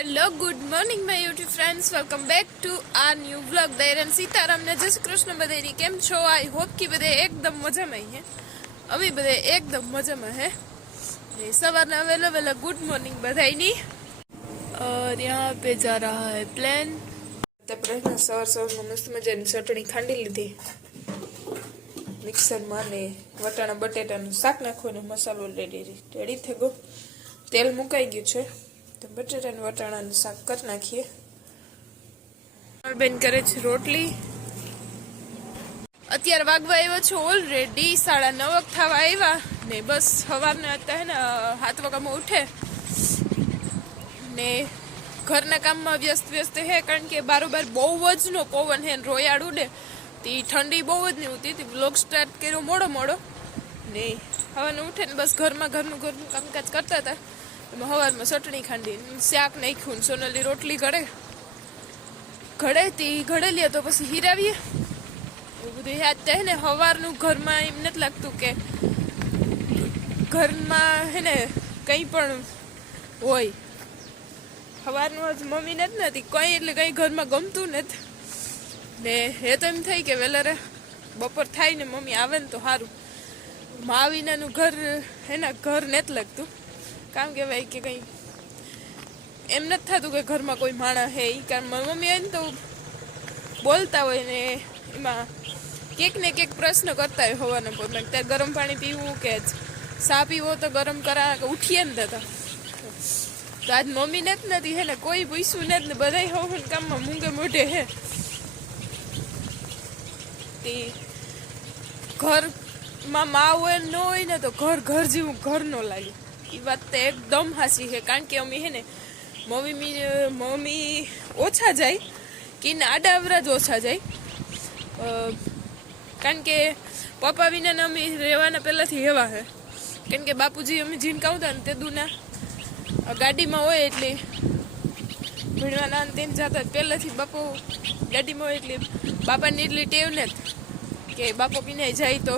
Hello good morning my YouTube friends, welcome back to આ new vlog. દૈરન Sitaram ને જય શ્રી કૃષ્ણ બધાની. કેમ છો? आई होप कि બધે એકદમ મજામાં હે. અમે બધે એકદમ મજામાં હે. સવારના વહેલા વહેલા ગુડ મોર્નિંગ બધાની. और यहाँ पे जा रहा है प्लेन. સવાર સવારમાં મસ્ત મજાની ચટણી ખાંડી લીધી મિક્સરમાં ને વટાણા બટેટાનું શાક નાખવાનો મસાલો રેડી થઈ ગયો. તેલ મુકાઈ ગયું છે તો બટેટા ને વટાણાનું શાક કરી નાખીએ. બેન કરે છે રોટલી. અત્યારે વાગવા આવ્યો છે ઓલરેડી 9:30 થવા આવ્યા ને બસ સવારના હતા હે ને 7 વાગ્યામાં ઉઠે ને ઘરના કામમાં વ્યસ્ત હે, કારણ કે બારોબાર બહુ જ નો પવન હે, રોયાડ ઉડે તે ઠંડી બહુ જ નહીં હોતી. બ્લોગ સ્ટાર્ટ કર્યો મોડો ને હવાને ઉઠે ને બસ ઘરનું કામકાજ કરતા હતા. એમાં સવારમાં ચટણી ખાંડી શાક નાખ્યું ને સોનલી રોટલી ઘડે લે તો પછી હીરાવીએ એવું બધું યાદ થાય ને. સવારનું ઘરમાં એમ નથી લાગતું કે ઘરમાં હે ને કંઈ પણ હોય. સવારનું જ મમ્મી નથી કંઈ એટલે કંઈ ઘરમાં ગમતું નથી ને. એ તો એમ થાય કે વહેલા બપોર થાય ને મમ્મી આવે ને તો સારું. મા વિનાનું ઘર એના ઘર નથી લાગતું. કામ કહેવાય કે કંઈ એમ નથી થતું કે ઘરમાં કોઈ માણસ હે. એ કારણ મમ્મી હોય ને તો બોલતા હોય ને એમાં કેક ને કેક પ્રશ્ન કરતા હોય હોવાના પોતાના. ત્યારે ગરમ પાણી પીવું કે ચા પીવો તો ગરમ કરા કે ઉઠીએ ને થતા. તો આજ મમ્મી ને જ નથી હે ને કોઈ પૂછ્યું ને જ ને બધા હોવાનું કામમાં મૂંગે મોઢે હે. તે ઘરમાં મા હોય ન હોય ને તો ઘર જેવું ઘર ન લાગે. એ વાત તો એકદમ હાચી છે. કારણ કે અમે હે ને મમ્મી ઓછા જાય કે આડા અવરા જ ઓછા જાય. કારણ કે પપ્પા વિના અમે રહેવાના પહેલાંથી એવા છે. કારણ કે બાપુજી અમે ઝીણકાવતા ને તે દુના ગાડીમાં હોય એટલે ભણવાના તેને જતા પહેલાંથી બાપુ ગાડીમાં હોય એટલે બાપાની એટલી ટેવ ને કે બાપો પીને જાય તો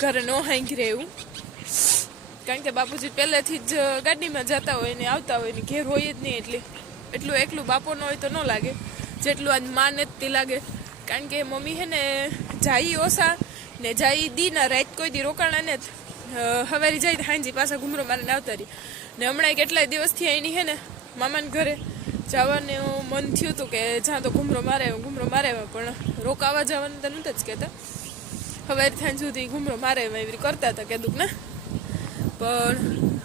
ઘરે ન હાંગી રહે એવું. કારણ કે બાપુજી પહેલેથી જ ગાડીમાં જતા હોય ને આવતા હોય ને ઘેર હોય જ નહીં એટલે એકલું બાપો ન હોય તો ન લાગે જેટલું આજ માં ને તે લાગે. કારણ કે મમ્મી હે ને જાય ઓછા ને જાય દી ના રાત કોઈ દી રોકાણા ને હવારી જાય હાંજી પાછા ઘૂમરો મારીને આવતા રહી. ને હમણાં કેટલાય દિવસથી અહીંની હે ને મામાને ઘરે જવાનું મન થયું હતું કે જ્યાં તો ઘૂમરો મારે પણ રોકાવા જવાનું તો નહોતા જ કહેતા. હવારી થાય સુધી ઘૂમરો મારે એવી કરતા હતા કીધું ને. પણ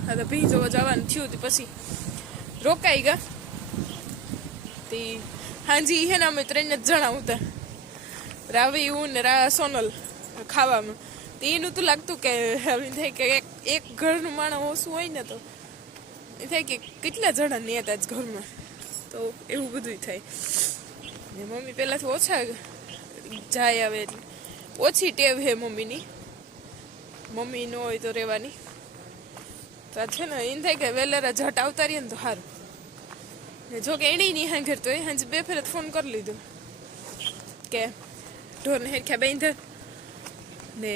આ તો ભી જોવા જવાનું થયું હતું પછી રોકાઈ ગયા. તે હાજી હે ને અમે 3 જ જણા હતા, રાવી હું ને સોનલ ખાવામાં. તો એનું તો લાગતું કે હવે થાય કે એક ઘરનું માણસ ઓછું હોય ને તો એ થાય કે કેટલા જણા નહીં હતા જ ઘરમાં. તો એવું બધું થાય ને. મમ્મી પહેલાંથી ઓછા જાય આવે એટલે ઓછી ટેવ હે મમ્મીની. મમ્મી ન હોય તો રહેવાની. તો આ છે ને એમ થાય કે વહેલા ઝટ આવતા રહીએ ને તો સારું. ને જો કે એણે નહીં હાંઘર તો એ હાંજે 2 ફેર ફોન કરી લીધો કે ઢોરને હેરખ્યા બાંધે ને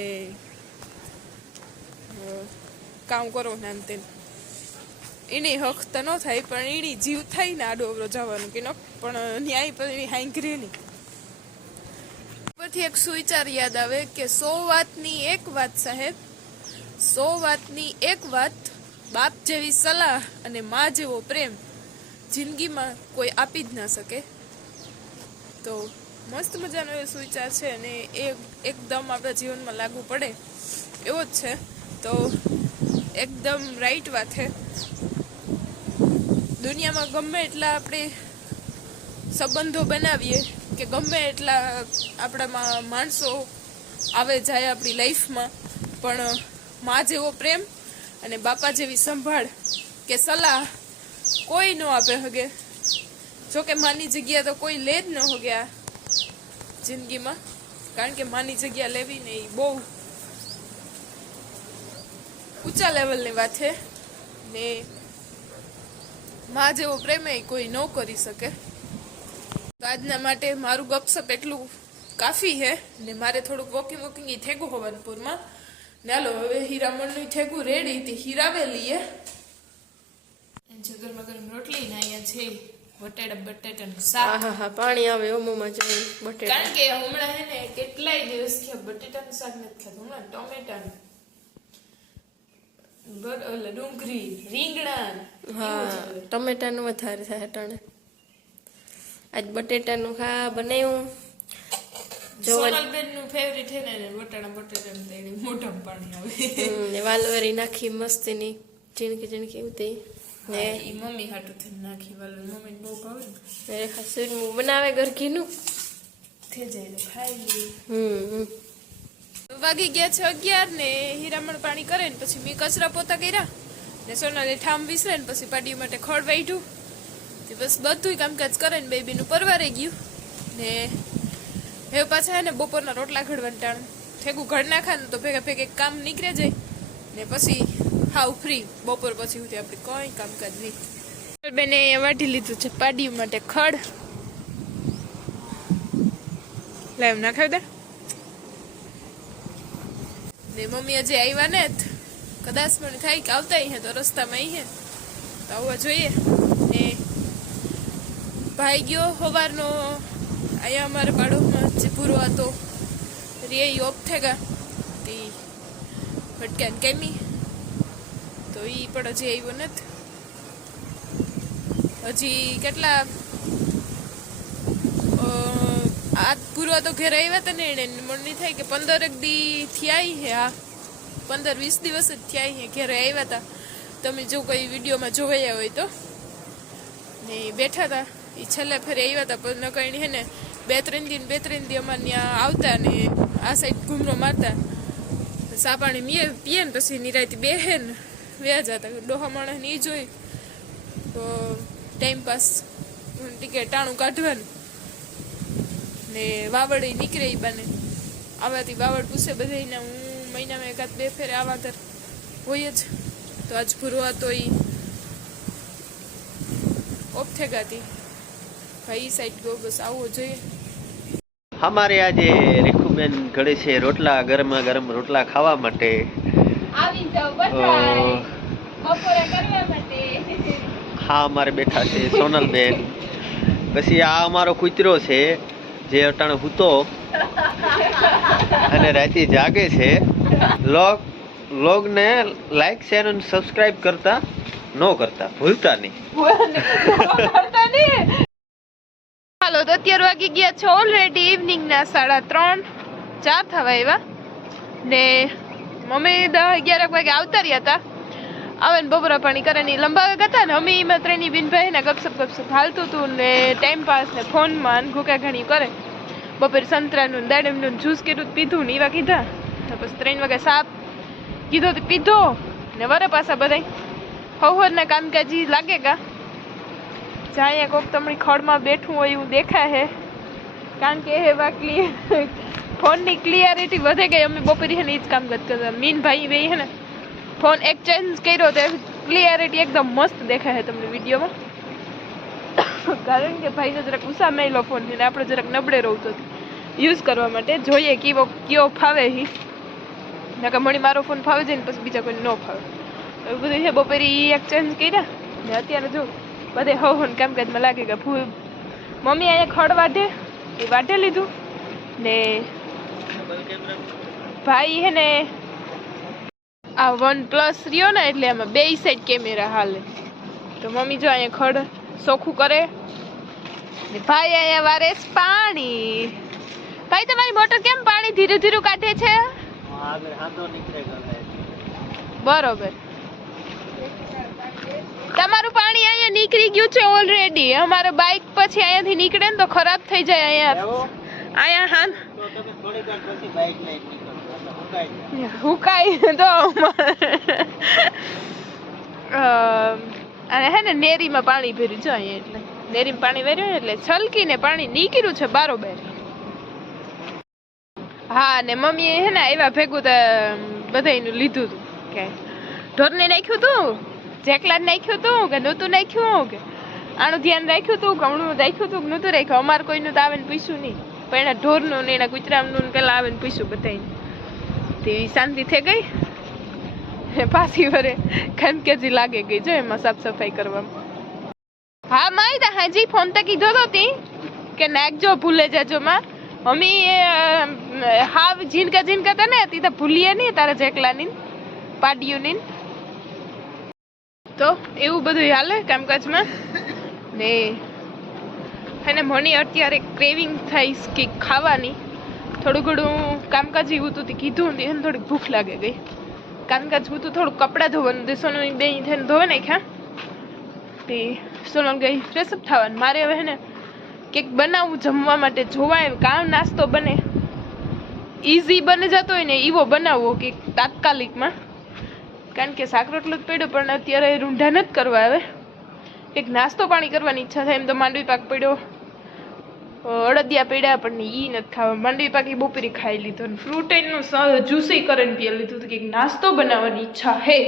કામ કરો ને આમ તેમ. એની હક તો ન થાય પણ એની જીવ થાય ને આડો અવરો જવાનું કે ન, પણ ન્યાય પછી હાંઘરે નહીં. પરથી એક સુવિચાર યાદ આવે કે 100 વાતની એક વાત સાહેબ, 100 વાતની એક વાત, બાપ જેવી સલાહ અને મા જેવો પ્રેમ જિંદગીમાં કોઈ આપી જ ના શકે. તો મસ્ત મજાનો એ સુવિચાર છે અને એ એકદમ આપણા જીવનમાં લાગુ પડે એવો જ છે. તો એકદમ રાઈટ વાત છે. દુનિયામાં ગમે એટલા આપણે સંબંધો બનાવીએ કે ગમે એટલા આપણા માણસો આવે જાય આપણી લાઈફમાં, પણ મા જેવો પ્રેમ અને બાપા જેવી સંભાળ કે સલાહ કોઈ ન આપે હગે. જોકે માની જગ્યા તો કોઈ લે જ ન હોગે આ જિંદગીમાં. કારણ કે માની જગ્યા લેવી ને એ બહુ ઊંચા લેવલની વાત છે ને મા જેવો પ્રેમ એ કોઈ ન કરી શકે. તો આજના માટે મારું ગપસપ એટલું કાફી છે ને મારે થોડુંક વોકિંગ થેગું હોવાનપુરમાં. ચાલો હવે હીરામણનું થેગું રેડી તે હીરાવે લઈએ. ગરમા ગરમ રોટલી ને છે બટેટાનું શાક. હા પાણી આવે મોમાં જોઈ બટેટા. કારણ કે હમણાં હે ને કેટલાય દિવસ થયા બટેટાનું શાક નથી ખાધું. હમણાં ટમેટાનું ડુંગળી રીંગણા. હા ટમેટાનું વધારે થાય ટાણે. આજ બટેટાનું બનાવ્યું. સોનલબેન નું ફેવરિટ છે ને બટેટાનું તેની મોઢામાં પાણી આવે. વાલવરી નાખી મસ્તીની ઝીણકી ઝીણકી ઉતી ને ઈ મમ્મી હાટું થી નાખી વાલવરી મમ્મી બહુ ભાવે ને રેખા સુરમું બનાવે ગરકીનું થઈ જાય તો ખાઈ. વાગી ગયા છે 11 ને હીરામણ પાણી કરે ને પછી મેં કચરા પોતા કર્યા ને સોનાલે ઠામ વિસરે ને પછી પાડી માટે ખડ વાઢ્યું. બસ બધું કામકાજ કરે ને બેબીનું પરવારે ગયું ને હવે પાછા ને બપોરના રોટલા ઘડવાનું ટાણ ઠેકું ઘડ નાખા ને તો ભેગા ભેગા કામ નીકળે જાય ને પછી હાવ ફ્રી બપોર પછી સુધી આપણે કોઈ કામકાજ નહીં. બેને વાટી લીધું છે પાડી માટે ખડ. લાવ નાખાવ દે ને મમ્મી હજી આવ્યા ને કદાચ પણ થાય કે આવતા હે તો રસ્તામાં અહીં હે તો આવવા જોઈએ ને ભાઈ ગયો સવારનો અહીંયા અમારા બાળકમાં જે પૂરો હતો રે ઓફ થઈ ગયા તે ભટકાને કેમી તો એ પણ હજી આવ્યો નથી. હજી કેટલા આ પૂર્વ તો ઘરે આવ્યા હતા ને એને મને થાય કે 15 દી થયા હે. હા 15-20 દિવસ જ થયા હે ઘરે આવ્યા હતા. તમે જો કોઈ વિડીયોમાં જોયા હોય તો ને બેઠા હતા એ છેલ્લે ફેરે આવ્યા હતા પણ કઈ હે ને 2-3 દી અમારે ત્યાં આવતા ને આ સાઈડ ઘૂમરો મારતા સા પાણી પીએ ને પછી નિરાયતી બેહે ને વ્યા જતા. ડોહા માણસ ને એ જોઈ તો ટાઈમ પાસ ટિકિટ ટાણું કાઢવાનું ને વાવડ નીકળે એ બાને આવાથી વાવડ પૂછે બધાને. હું મહિનામાં 1-2 ફેરે આવા ઘર હોય જ. તો આજ પૂરવા તો એ ઓફ થઈ ગઈ ભાઈ સાઈડ ગો બસ આવવો જોઈએ. हमारे आज रेखूबेन घड़े से रोटला गरमा गरम रोटला खावा माटे આવી જાવ બધાય બપોરે કરવા માટે. હા અમારે બેઠા છે સોનલબેન. પછી આ અમારો કૂતરો છે જે અટાણે હૂતો અને રાતે જાગે છે. લોગને લાઈક શેર અને સબસ્ક્રાઇબ કરતા ભૂલતા નહીં. હાલો તો અત્યારે વાગી ગયા છે ઓલરેડી ઇવનિંગના 3:30-4 થવા આવ્યા ને મમ્મી 10-11 વાગે આવતા રહ્યા હતા. આવે ને બપોરા પાણી કરે ને લંબાવે હતા ને અમે એમાં ત્રણેય બિનભાઈ ને ગપસપ હાલતું હતું ને ટાઈમ પાસ ને ફોનમાં ઘૂકા ઘણી કરે. બપોરે સંતરાનું દાડમનું જ્યુસ કર્યું પીધું ને એવા કીધા પછી 3 વાગે સાપ કીધો તો પીધો ને વરે પાછા બધા હવરના કામકાજી લાગે કા જ્યાં કોક તમારી ખડમાં બેઠું હોય એવું દેખાય હે. કારણ કે હે વાકલી ફોનની ક્લિયરિટી વધે ગઈ. અમે બપોરે હે ને એ જ કામકાજ કરતા. મીન ભાઈ બે હે ને ફોન એક્સચેન્જ કર્યો તો ક્લિયરિટી એકદમ મસ્ત દેખાય છે તમને વિડીયોમાં. કારણ કે ભાઈને જરાક ઉષા મેલો ફોન ને આપણે જરાક નબળે રહું તો યુઝ કરવા માટે જોઈએ કયો ફાવે હી. નકર મણી મારો ફોન ફાવે છે ને પછી બીજા કોઈ ન ફાવે એવું બધું છે. બપોરે એ એક્સચેન્જ કર્યા ને અત્યારે જો બધે હવન કામકાજમાં લાગે કે મમ્મી અહીંયા ખડ વાઢે એ વાઢે લીધું ને ભાઈ હે ને આ OnePlus રહ્યો ને એટલે આમાં 2 સાઈડ કેમેરા હાલે. તો મમ્મી જો અહીંયા ખડ સોખું કરે ને ભાઈ અહીંયા વારે પાણી. ભાઈ તમારી મોટર કેમ પાણી ધીરે ધીરે કાઢે છે? બરોબર તમારું પાણી અહીંયા નીકળી ગયું છે ઓલરેડી. અમારે બાઇક પછી અહીંયાથી નીકળે ને તો ખરાબ થઈ જાય. અહીંયા હા હુકાય તો અને હે ને નેરીમાં પાણી ભર્યું છે અહીંયા. એટલે નેરીમાં પાણી ભર્યું એટલે છલકીને પાણી નીકળ્યું છે બારોબાર. હા ને મમ્મીએ હે ને આવ્યા ભેગું તો બધાયનું લીધું હતું કે ઢોરને નાખ્યું હતું જેકલા નાખ્યું હતું કે નહોતું નાખ્યું કે આનું ધ્યાન રાખ્યું હતું કે હમણું રાખ્યું હતું કે નહોતું રાખ્યું. અમારે કોઈનું તો આવે ને પૂછ્યું નહીં પણ એના ઢોરનું ને એના કૂતરાનું પેલા આવે ને પૂછ્યું બધાને. તે શાંતિ થઈ ગઈ. પાછી વરે કામકાજી લાગે ગઈ જો એમાં સાફ સફાઈ કરવામાં. હા માઈ તા હાજી ફોન તો કીધો તો તી કે નાખજો ભૂલે જાજો માં મમ્મી હાવ ઝીણકા તને હતી તો ભૂલીએ નહીં તારા જેકલાની પાડિયુની તો એવું બધું હાલે કામકાજમાં ને અને મને અત્યારે ક્રેવિંગ થાય કે ખાવાની થોડું ઘણું કામકાજ એવું હતું તે કીધું ને થોડીક ભૂખ લાગે ગઈ કામકાજ હતું થોડું કપડાં ધોવાનું તે સોનલ બે થઈને ધોવે નાખ્યા તે સોનલ ગઈ ફ્રેશઅપ થવાનું મારે હવે ને કંઈક બનાવવું જમવા માટે જોવાય કામ નાસ્તો બને ઇઝી બની જતો હોય ને એવો બનાવવો કે તાત્કાલિકમાં કારણ કે શાક રોટલો જ પડ્યો પણ અત્યારે રૂંઢા નથી કરવા આવે એક નાસ્તો પાણી કરવાની ઈચ્છા થાય એમ તો માંડવી પાક પડ્યો અડદિયા પડ્યા પણ ઈ નથી ખાવા માંડવી પાક એ બપોરે ખાઈ લીધો ને ફ્રૂટ એનું જ્યુસી કરીને પી લીધું તો કંઈક નાસ્તો બનાવવાની ઈચ્છા હે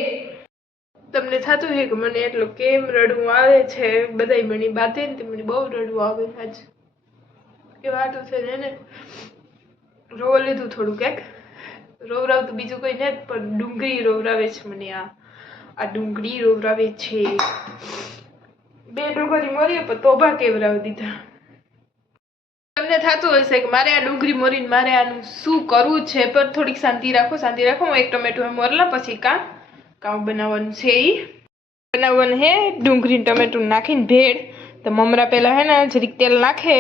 તમને થતું છે કે મને એટલું કેમ રડવું આવે છે બધાય મને બાતે ને મને બહુ રડવું આવે આજ એ વાતું છે ને રોવા લીધું થોડું ક્યાંક રોવરાવ તો બીજું કોઈ નથી પણ ડુંગળી રોવરાવે છે મને આ ડુંગળી રોવરાવે છે 2 ડુંગળી મોરી પણ તોબા કેવરાવી દીધા તમને થતું હશે કે મારે આ ડુંગળી મોરીને મારે આનું શું કરવું છે પણ થોડીક શાંતિ રાખો હું એક ટમેટો મોરલા પછી કામ બનાવવાનું છે એ બનાવવાનું હે ડુંગળી ટમેટું નાખીને ભેળ તો મમરા પહેલા હે ને જરીક તેલ નાખે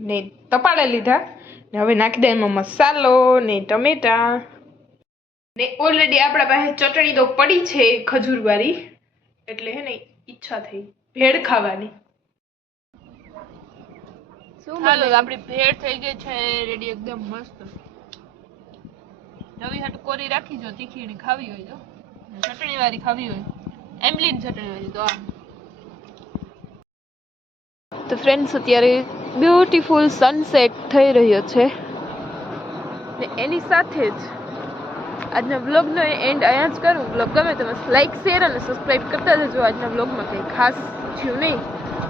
ને તપાડે લીધા ને હવે નાખી દે એમાં મસાલો ને ટમેટા ને ઓલરેડી આપણા પાસે ચટણી તો પડી છે ખજૂરવાળી એટલે હે ને ઈચ્છા થઈ ભેળ ખાવાની શું હાલો આપણી ભેળ થઈ ગઈ છે રેડી એકદમ મસ્ત નવી હાટ કોરી રાખી જો તીખી ખાવી હોય તો ચટણી વાળી ખાવી હોય એમ્બલીન ચટણી વાળી તો ફ્રેન્ડ્સ અત્યારે બ્યુટીફુલ સનસેટ થઈ રહ્યો છે ને એની સાથે જ આજના બ્લોગનો એન્ડ અહીંયા જ કરું બ્લોગ ગમે તો બસ લાઈક શેર અને સબસ્ક્રાઈબ કરતા જજો આજના બ્લોગમાં કંઈ ખાસ થયું નહીં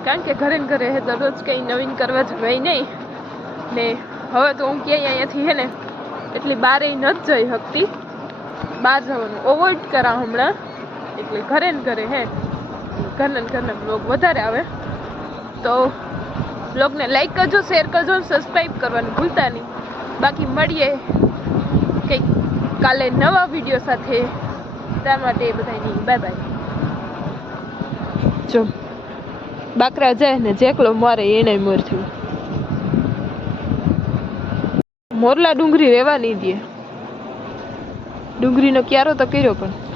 કારણ કે ઘરે ને ઘરે દરરોજ કંઈ નવીન કરવા જવાય નહીં ને હવે તો હું ક્યાંય અહીંયાથી હે ને એટલી બહાર નથી જઈ શકતી બહાર જવાનું અવોઇડ કરા હમણાં એટલે ઘરે ને ઘરે હે ઘરના બ્લોગ વધારે આવે તો બ્લોગને લાઈક કરજો શેર કરજો સબસ્ક્રાઈબ કરવાનું ભૂલતા નહીં બાકી મળીએ કંઈક કાલે નવા વિડીયો સાથે ત્યાં માટે બધાની બાય બાય જો બાકરા જાય ને જેકલો મારે એને મોર થયું મોરલા ડુંગળી રહેવા નહીં દે ડુંગળીનો ક્યારો તો કર્યો પણ